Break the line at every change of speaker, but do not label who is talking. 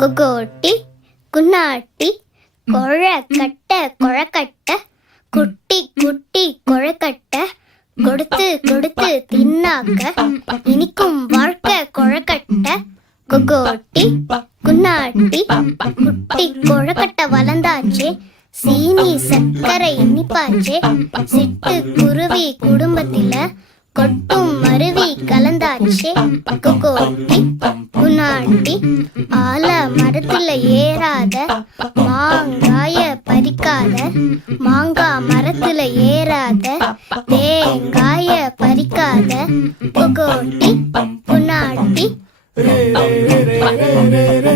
கொகோட்டி குன்னாட்டி கொழக்கட்ட கொழக்கட்ட குட்டி குட்டி கொழக்கட்ட கொடுத்து கொடுத்து தின்னாக்க இனிக்கும் வாழ்க்கை கொழக்கட்ட கொகோட்டி குன்னாட்டி குட்டி கொழக்கட்டை வளர்ந்தாச்சே சீனி சர்க்கரை இனிப்பாச்சே சிட்டு குருவி குடும்பத்தில கொட்டும் மருவி கலந்தாச்சே குகோட்டி மரத்துல ஏறாத மாங்காய பறிக்காத மாங்காய் மரத்துல ஏறாத தேங்காய பறிக்காத புகோட்டி புண்ணாட்டி
ரே ரே ரே ரே